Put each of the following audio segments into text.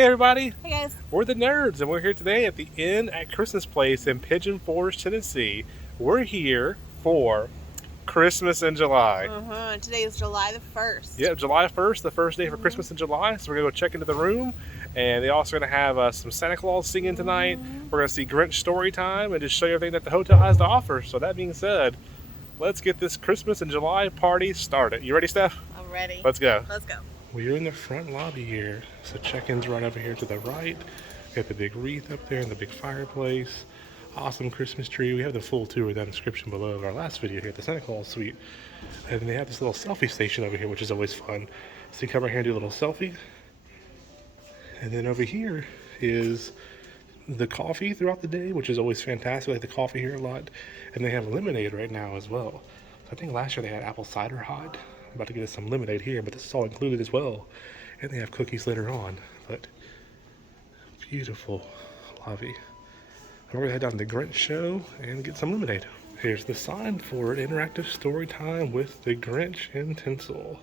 Hey everybody! Hey guys! We're the Nerds, and we're here today at the Inn at Christmas Place in Pigeon Forge, Tennessee. We're here for Christmas in July. Today is July the 1st. Yeah, July 1st, the first day for Christmas in July. So we're going to go check into the room, and they're also going to have some Santa Claus singing tonight. We're going to see Grinch Storytime and just show you everything that the hotel has to offer. So that being said, let's get this Christmas in July party started. You ready, Steph? I'm ready. Let's go. Let's go. We're in the front lobby here, so check-in's right over here to the right. Got the big wreath up there and the big fireplace. Awesome Christmas tree. We have the full tour down in the description below of our last video here at the Santa Claus suite. And they have this little selfie station over here, which is always fun. So you come right here and do a little selfie. And then over here is the coffee throughout the day, which is always fantastic. I like the coffee here a lot. And they have lemonade right now as well. So I think last year they had apple cider hot. I'm about to get us some lemonade here, but this is all included as well. And they have cookies later on. But beautiful lobby. And we're gonna head down to the Grinch show and get some lemonade. Here's the sign for an interactive story time with the Grinch in tinsel.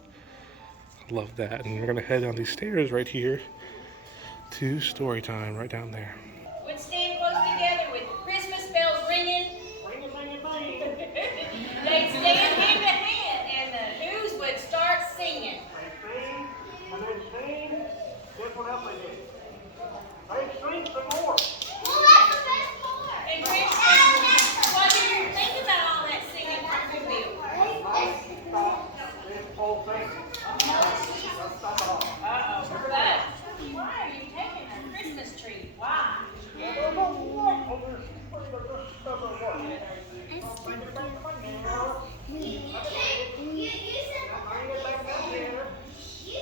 Love that. And we're gonna head down these stairs right here to story time right down there. Would stand close together with Christmas bells ringing. Ringing, ringing, ringing. They'd stand hand to hand and the news would start singing. And then sing. Guess what else they did? They sing some more. And Grinch, what do you think about all that singing from the bill? This whole thing. But why are you taking a Christmas tree? Why?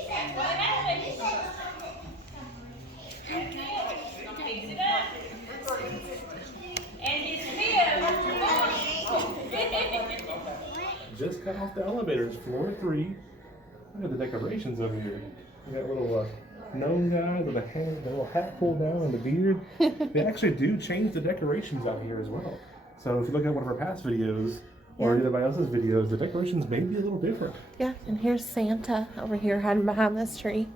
That's what happens. Fix it up. And his Just got off the elevators, floor 3. Look at the decorations over here. We got little gnome guys with the little hat pulled down and the beard. They actually do change the decorations out here as well. So if you look at one of our past videos or anybody else's videos, the decorations may be a little different. Yeah, and here's Santa over here hiding behind this tree.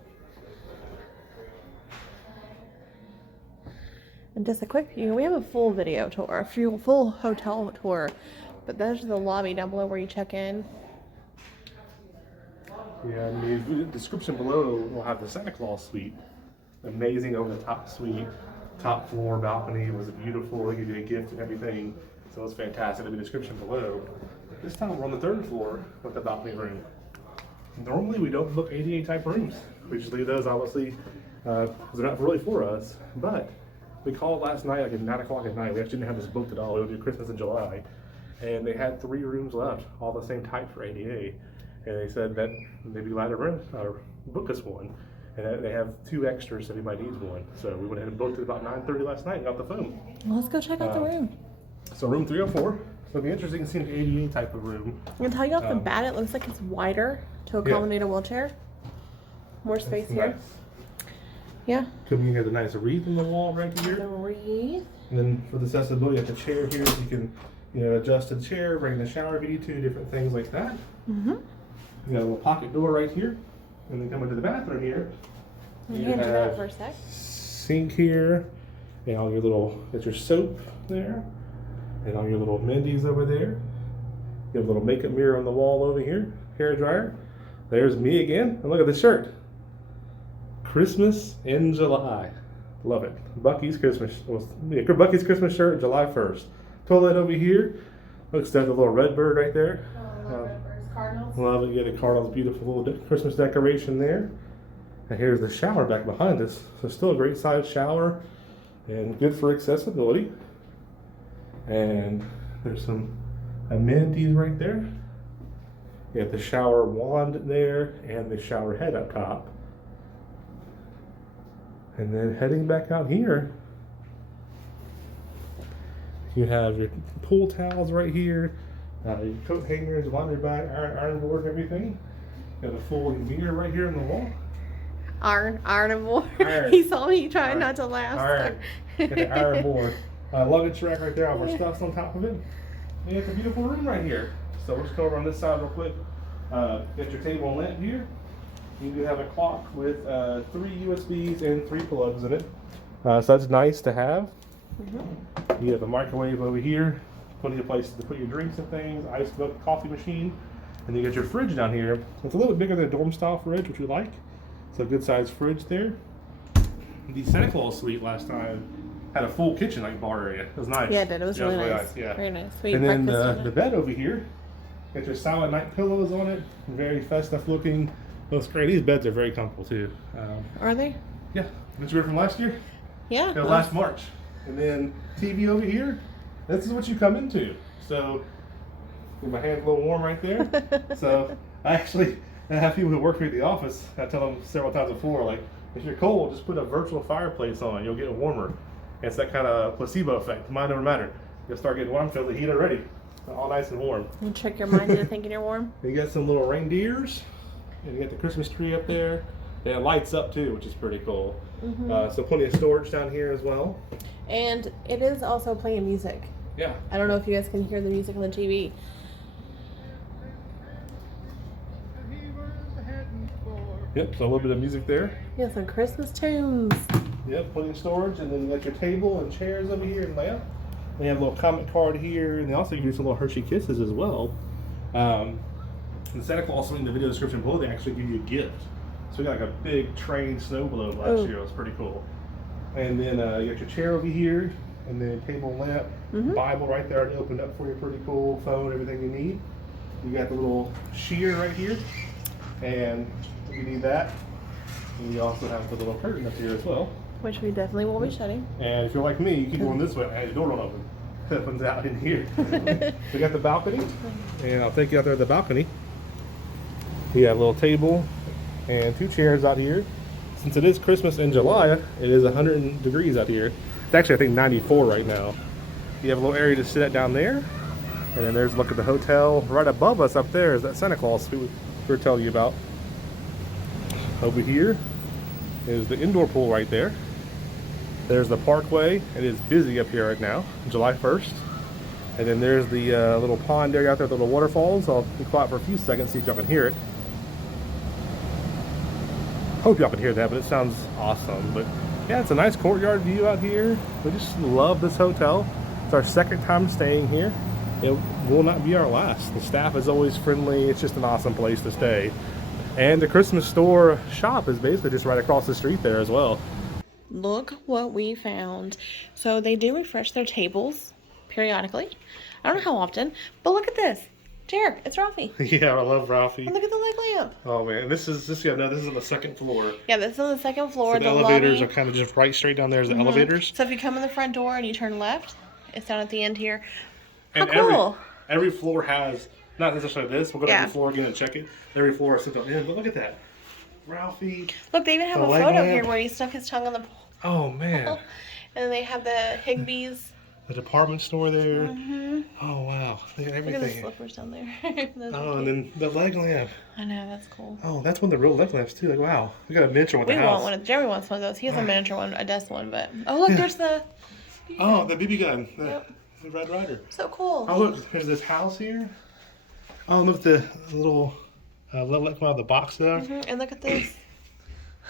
And just a quick view, we have a full video tour, a full hotel tour, but there's the lobby down below where you check in. Yeah, and the description below will have the Santa Claus suite. Amazing over the top suite. Top floor balcony was beautiful. They give you a gift and everything. So it's fantastic in the description below. This time we're on the 3rd floor with the balcony room. Normally we don't book ADA type rooms. We just leave those obviously because they're not really for us. But we called last night like at 9 o'clock at night. We actually didn't have this booked at all. We would do Christmas in July. And they had 3 rooms left, all the same type for ADA. And they said that they'd be glad to book us one. And they have 2 extras if anybody needs one. So we went ahead and booked it about 9:30 last night and got the phone. Well, let's go check out the room. So room 304. So it'll be interesting to see an ADA type of room. I'm going to tell you off the bat, it looks like it's wider to accommodate a wheelchair. More space here. Nice. Yeah. Coming in here, the nice wreath on the wall right here. The wreath. And then for the accessibility, you have the chair here. So you can adjust the chair, bring the shower if you need to, different things like that. You got a little pocket door right here. And then come into the bathroom here. You can do that for a sec. Sink here. And all your that's your soap there. And all your little mendies over there. You have a little makeup mirror on the wall over here. Hair dryer. There's me again. And look at the shirt. Christmas in July. Love it. Bucky's Christmas shirt, July 1st. Toilet over here. Looks like the little red bird right there. Cardinals. Love it. You get a Cardinals beautiful little Christmas decoration there. And here's the shower back behind us. So still a great size shower and good for accessibility. And there's some amenities right there. You have the shower wand there and the shower head up top. And then heading back out here, you have your pool towels right here, your coat hangers, laundry bag, iron board, and everything. You have a full mirror right here on the wall. Iron and board. Iron. He saw me trying not to laugh. Iron board. Luggage rack right there, all our stuff's on top of it. And it's a beautiful room right here. So we'll just go over on this side real quick. Get your table and lamp here. You do have a clock with 3 USBs and 3 plugs in it. So that's nice to have. You have a microwave over here, plenty of places to put your drinks and things, ice milk, coffee machine, and you got your fridge down here. It's a little bit bigger than a dorm style fridge, which we like. So a good sized fridge there. The Santa Claus suite last time had a full kitchen like bar area. It was nice. Yeah, it did. It was really nice. Yeah. Very nice. We And then breakfast the bed over here, got your Silent Night pillows on it. Very festive looking. Looks great. These beds are very comfortable too. Are they? Yeah. Did you remember from last year? Yeah. No, last March. And then TV over here. This is what you come into. So, get my hands a little warm right there. So, I have people who work here at the office. I tell them several times before, like, if you're cold, just put a virtual fireplace on. You'll get warmer. It's that kind of placebo effect. Mind over matter. You'll start getting warm, feel the heat already. All nice and warm. You trick your mind into thinking you're warm. You got some little reindeers. And you got the Christmas tree up there. And it lights up too, which is pretty cool. So plenty of storage down here as well. And it is also playing music. Yeah. I don't know if you guys can hear the music on the TV. Yep, so a little bit of music there. Yeah, some Christmas tunes. Yep, plenty of storage, and then you got your table and chairs over here and lamp. They have a little comment card here, and they also give you some little Hershey Kisses as well. The Santa Claus link in the video description below, they actually give you a gift. So we got like a big train snow globe last year. It was pretty cool. And then you got your chair over here, and then table and lamp, Bible right there already opened up for you, pretty cool, phone, everything you need. You got the little shear right here, and you need that. And you also have the little curtain up here as well. Which we definitely will be shutting. And if you're like me, you keep going this way, and the door don't open. It opens out in here. We got the balcony, and I'll take you out there to the balcony. We have a little table and 2 chairs out here. Since it is Christmas in July, it is 100 degrees out here. It's actually, I think, 94 right now. You have a little area to sit at down there. And then there's a look at the hotel. Right above us up there is that Santa Claus we were telling you about. Over here is the indoor pool right there. There's the parkway. It is busy up here right now, July 1st. And then there's the little pond area out there, the little waterfalls. I'll be quiet for a few seconds, see if y'all can hear it. Hope y'all can hear that, but it sounds awesome. But yeah, it's a nice courtyard view out here. We just love this hotel. It's our second time staying here. It will not be our last. The staff is always friendly. It's just an awesome place to stay. And the Christmas store shop is basically just right across the street there as well. Look what we found. So they do refresh their tables periodically. I don't know how often, but look at this. Jared, it's Ralphie. Yeah, I love Ralphie. And look at the leg lamp. Oh man, this is on the second floor. Yeah, this is on the second floor. So the elevators are kind of just right straight down there as the elevators. So if you come in the front door and you turn left, it's down at the end here. How And cool. every floor has, not necessarily this, we'll go to every floor again and check it. Every floor has something in, but look at that. Ralphie. Look, they even have The a leg photo lamp. here where he stuck his tongue on the Oh man. pole. And then they have the Higbees. The department store there. Oh wow. Look at Look at the everything. slippers down there. Those are Oh, and cute. then the leg lamp. I know, that's cool. Oh, that's one of the real leg lamps too. Like wow. We got a miniature one We at the want house. one. Jeremy wants one of those. He has a miniature one, a desk one, but oh look, there's the. Oh, the BB gun. Yep. The Red Ryder. So cool. Oh look, there's this house here. Oh, look at the little let come out of the box there. And look at this.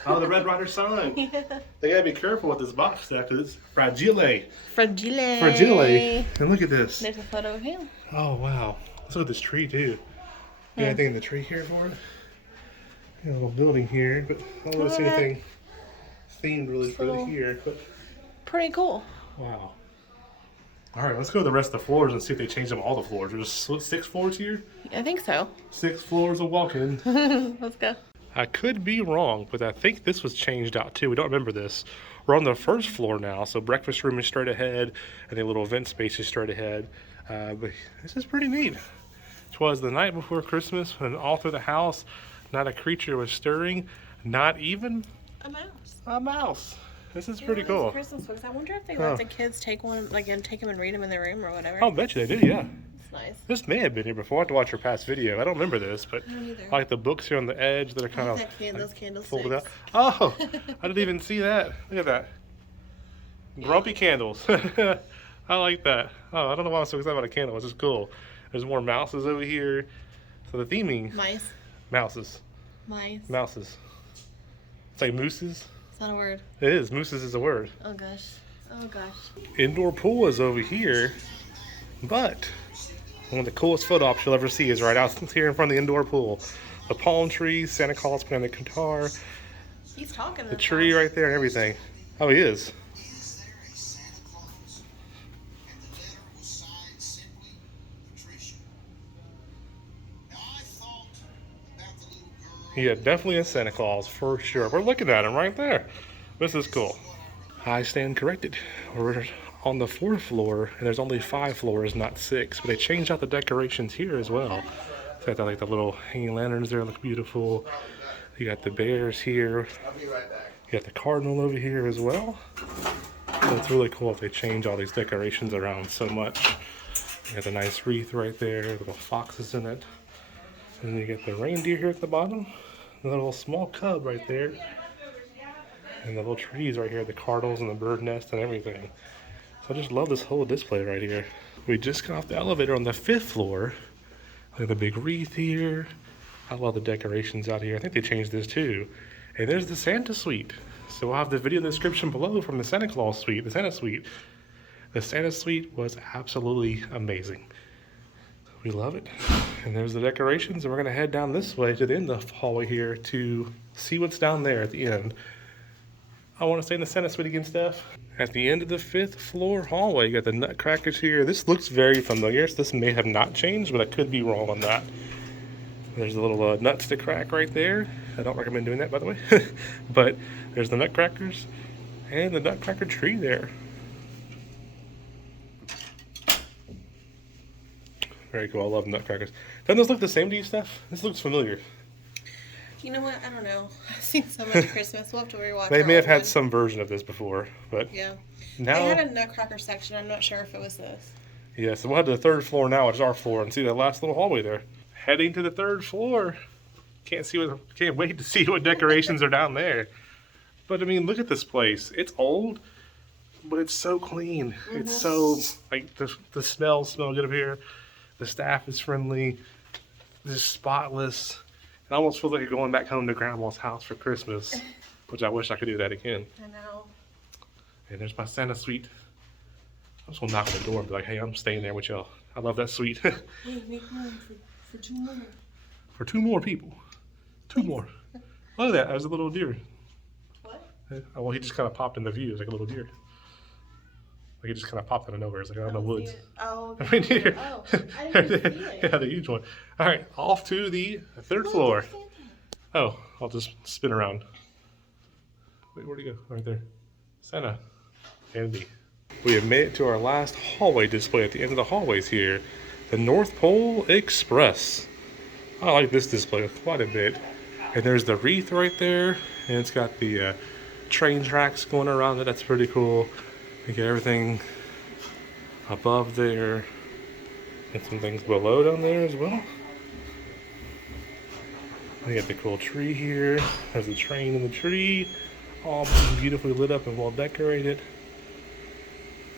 Oh, the Red Ryder sign. Yeah. They gotta be careful with this box there because it's fragile. Fragile. Fragile. And look at this. There's a photo of him. Oh wow. Let's look at this tree too. You got anything in the tree here for it? Got a little building here, but I don't want to see anything themed really for Little- here. But Pretty cool. wow. All right, let's go to the rest of the floors and see if they change them all the floors. There's 6 floors here. I think so. 6 floors of walk-in. Let's go. I could be wrong, but I think this was changed out too. We don't remember this. We're on the first floor now, so breakfast room is straight ahead, and the little event space is straight ahead. But this is pretty neat. It was the night before Christmas, and all through the house, not a creature was stirring, not even A mouse. a mouse. This is pretty One of those cool. Christmas books. I wonder if they let the kids take one, like, and take them and read them in their room or whatever. I'll bet you they do, yeah. It's nice. This may have been here before. I have to watch your past video. I don't remember this, but I don't either. I like the books here on the edge that are kind of Those candlesticks. folded out. Oh, I didn't even see that. Look at that. Grumpy candles. I like that. Oh, I don't know why I'm so excited about a candle. It's just cool. There's more mouses over here. So the theming. Mice. Mouses. Mice. Mouses. It's like mooses. It's not a word. It is. Mooses is a word. Oh gosh. Oh gosh. Indoor pool is over here, but one of the coolest photo ops you'll ever see is right out here in front of the indoor pool. The palm trees, Santa Claus playing the guitar, He's talking to the tree right there and everything. Oh, he is. Yeah, definitely a Santa Claus for sure. We're looking at him right there. This is cool. I stand corrected. We're on the 4th floor, and there's only 5 floors, not 6. But they changed out the decorations here as well. So got like the little hanging lanterns there, look beautiful. You got the bears here. You got the cardinal over here as well. So it's really cool if they change all these decorations around so much. You got the nice wreath right there, little foxes in it. And then you get the reindeer here at the bottom, the little small cub right there, and the little trees right here, the cardinals and the bird nest and everything. So I just love this whole display right here. We just got off the elevator on the 5th floor. Look at the big wreath here. I love the decorations out here. I think they changed this too. And there's the Santa suite. So we'll have the video in the description below from the Santa Claus suite, the Santa suite. The Santa suite was absolutely amazing. We love it. And there's the decorations, and we're gonna head down this way to the end of the hallway here to see what's down there at the end. I wanna stay in the Santa suite again, Steph. At the end of the 5th floor hallway, you got the Nutcrackers here. This looks very familiar, so this may have not changed, but I could be wrong on that. There's a little nuts to crack right there. I don't recommend doing that, by the way. But there's the Nutcrackers and the Nutcracker tree there. Very cool. I love Nutcrackers. Doesn't this look the same to you, Steph? This looks familiar. You know what? I don't know. I've seen so much Christmas. We'll have to rewatch. They may have had some version of this before, but yeah. now They had a Nutcracker section. I'm not sure if it was this. yeah. So we'll head to the 3rd floor now, which is our floor, and see that last little hallway there. Heading to the 3rd floor. Can't wait to see what decorations are down there. But I mean, look at this place. It's old, but it's so clean. Mm-hmm. It's so like the smells smell good up here. The staff is friendly. Just spotless. It almost feels like you're going back home to Grandma's house for Christmas, which I wish I could do that again. I know. And there's my Santa suite. I'm just gonna knock on the door and be like, "Hey, I'm staying there with y'all. I love that suite." Make room for 2 more. For 2 more people. 2 more. Look at that. There's a little deer. What? Oh, well, he just kind of popped in the view. It's like a little deer. Like he just kind of popped out of nowhere. It's like out in the woods. Oh, Right okay. here. Oh, I didn't even see it. Yeah, the huge one. All right, off to the 3rd floor. Oh, I'll just spin around. Wait, where'd he go? Right there. Santa. Andy. We have made it to our last hallway display at the end of the hallways here. The North Pole Express. I like this display quite a bit. And there's the wreath right there. And it's got the train tracks going around it. That's pretty cool. You get everything above there. And some things below down there as well. We got the cool tree here. There's a train in the tree. All beautifully lit up and well decorated.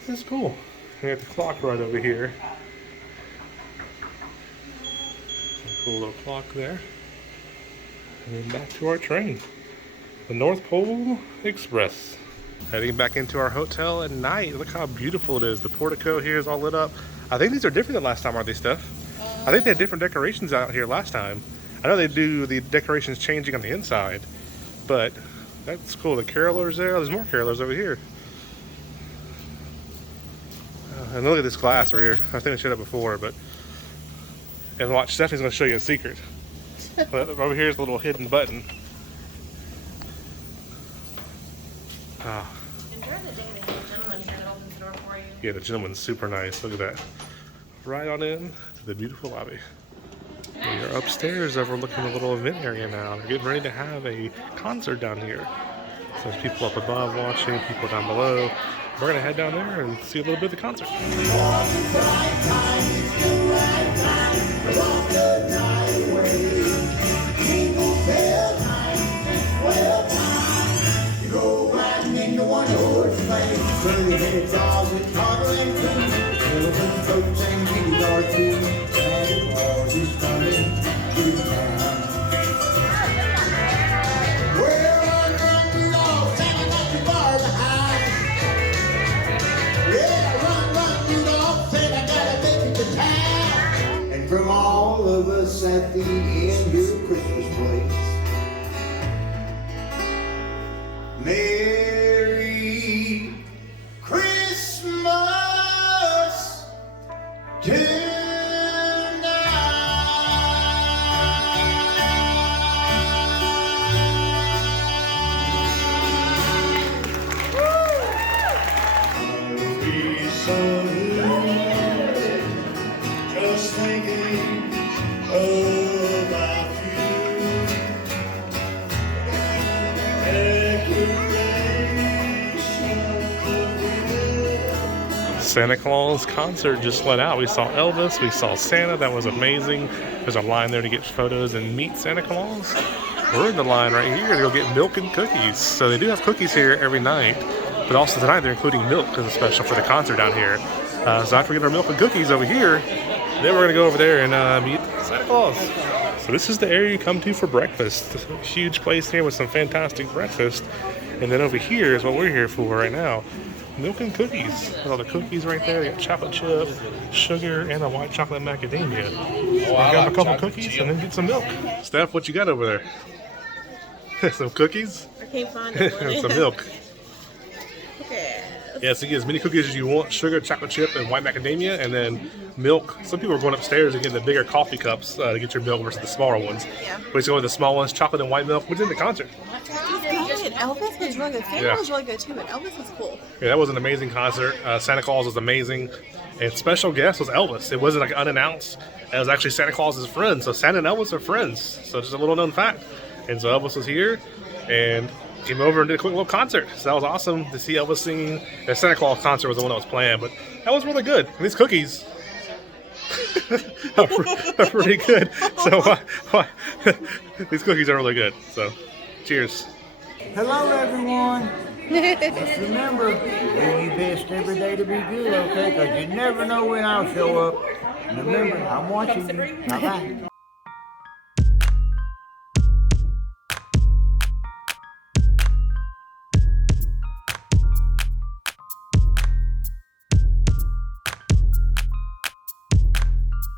This is cool. We got the clock right over here. A cool little clock there. And then back to our train. The North Pole Express. Heading back into our hotel at night. Look how beautiful it is. The portico here is all lit up. I think these are different than last time, aren't they, Steph? I think they had different decorations out here last time. I know they do the decorations changing on the inside, but that's cool. The carolers there. There's more carolers over here. And look at this glass right here. I think I showed it before, but and watch, Stephanie's going to show you a secret. Over here is a little hidden button. Ah. And during the day, they have a gentleman here that opens the door for you. Yeah, the gentleman's super nice. Look at that. Right on in to the beautiful lobby. We are upstairs overlooking a little event area now. They're getting ready to have a concert down here. So there's people up above watching, people down below. We're going to head down there and see a little bit of the concert. from all of us at the end of Christmas place. Merry Christmas just thinking about you. Santa Claus concert just let out. We saw Elvis, we saw Santa. That was amazing. There's a line there to get photos and meet Santa Claus. We're in the line right here to go get milk and cookies. So they do have cookies here every night, but also tonight they're including milk because it's special for the concert down here. So after we get our milk and cookies over here, then we're gonna go over there and meet Santa Claus. So this is the area you come to for breakfast. This huge place here with some fantastic breakfast. And then over here is what we're here for right now. Milk and cookies. All the cookies right there. They got chocolate chip, sugar, and a white chocolate macadamia. Grab a couple cookies and then get some milk. Steph, what you got over there? Some cookies? I can't find it. And some milk. Okay. Yeah, so you get as many cookies as you want, sugar, chocolate chip, and white macadamia, and then milk. Some people are going upstairs and getting the bigger coffee cups to get your milk versus the smaller ones. Yeah. But you go with the small ones, chocolate and white milk. What's in the concert? Elvis was really good. Santa Yeah. was really good too, but Elvis was cool. Yeah, that was an amazing concert. Santa Claus was amazing. And special guest was Elvis. It wasn't like unannounced. It was actually Santa Claus's friend. So Santa and Elvis are friends. So just a little known fact. And so Elvis was here and came over and did a quick little concert. So that was awesome to see Elvis singing. The Santa Claus concert was the one that was planned, but that was really good. And these cookies are pretty good. So these cookies are really good. So cheers. Hello, everyone. Just remember, do your best every day to be good, okay? Because you never know when I'll show up. And remember, I'm watching you. Bye-bye.